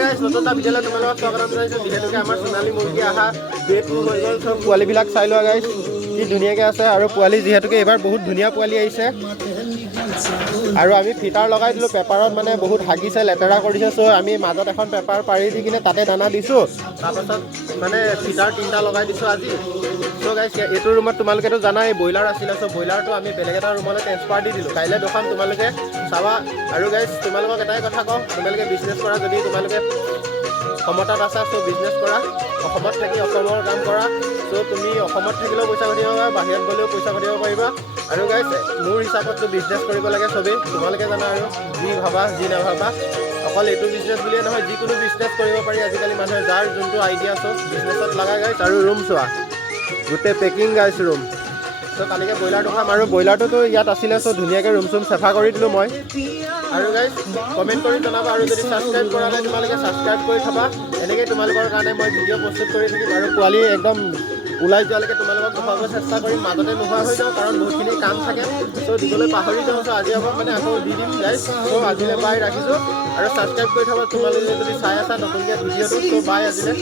গাইছ নতুনটা ভিডিঅ'লৈ তোমালোকক স্বাগতম জনাইছোঁ। যিহেতুকে আমাৰ সোণালী মুৰ্গী আহা ডেটটো হৈ গ'ল, চব পোৱালিবিলাক চাই লোৱা গাইছ কি ধুনীয়াকৈ আছে। আৰু পোৱালি যিহেতুকে এইবাৰ বহুত ধুনীয়া পোৱালি আহিছে। আৰু আমি ফিটাৰ লগাই দিলোঁ, পেপাৰত মানে বহুত হাগিছে, লেতেৰা কৰিছে। চ' আমি মাজত এখন পেপাৰ পাৰি দি কিনে তাতে দানা দিছোঁ। তাৰপাছত মানে ফিটাৰ 3টা লগাই দিছোঁ আজি। চ' গাইছ এইটো ৰুমত তোমালোকেতো জানাই ব্ৰইলাৰ আছিলে। চ' ব্ৰইলাৰটো আমি বেলেগ এটা ৰুমলৈ ট্ৰেন্সফাৰ দি দিলোঁ। কাইলৈ দেখুৱাম, তোমালোকে চাবা। আৰু গাইছ তোমালোকক এটাই কথা কওঁ, তোমালোকে বিজনেছ কৰা, যদি তোমালোকে অসমত আছা চ' বিজনেছ কৰা, অসমত থাকি অসমৰ কাম কৰা। চ' তুমি অসমত থাকিলেও পইচা ঘটিব পাৰিবা, বাহিৰত গ'লেও পইচা ঘটিব পাৰিবা। আৰু গাইছ মোৰ হিচাপততো বিজনেছ কৰিব লাগে চবেই, তোমালোকে জানা। আৰু যি ভাবা যি নাভাবা, অকল এইটো বিজনেছ বুলিয়ে নহয়, যিকোনো বিজনেছ কৰিব পাৰি আজিকালি মানুহে, যাৰ যোনটো আইডিয়া চব বিজনেছত লগাই গাইছ। আৰু ৰুম চোৱা গোটেই পেকিং গাইছ ৰুম। চ' কালিকৈ ব্ৰইলাৰটো খাম। আৰু ব্ৰইলাৰটোতো ইয়াত আছিলে, চ' ধুনীয়াকৈ ৰুম চুম চাফা কৰি দিলোঁ মই। আৰু গাইছ কমেণ্ট কৰি জনাবা, আৰু যদি ছাবস্ক্ৰাইব কৰা নাই তোমালোকে ছাবস্ক্ৰাইব কৰি থবা। এনেকৈ তোমালোকৰ কাৰণে মই ভিডিঅ' প্ৰস্তুত কৰি থাকিম। আৰু পোৱালি একদম ওলাই যোৱালৈকে তোমালোকক দেখুৱাব চেষ্টা কৰিম। মাজতে নোহোৱা হৈ যাওঁ, কাৰণ বহুতখিনি কাম থাকে, চ' দিবলৈ পাহৰি যাওঁ। চ' আজি আকৌ মানে আকৌ দি দিম গাইছ। চ' আজিলৈ বাই ৰাখিছোঁ। আৰু ছাবস্ক্ৰাইব কৰি থবা তোমালোকে যদি চাই আছা নতুনকৈ ভিডিঅ'টো। চ' বাই আজিলৈ।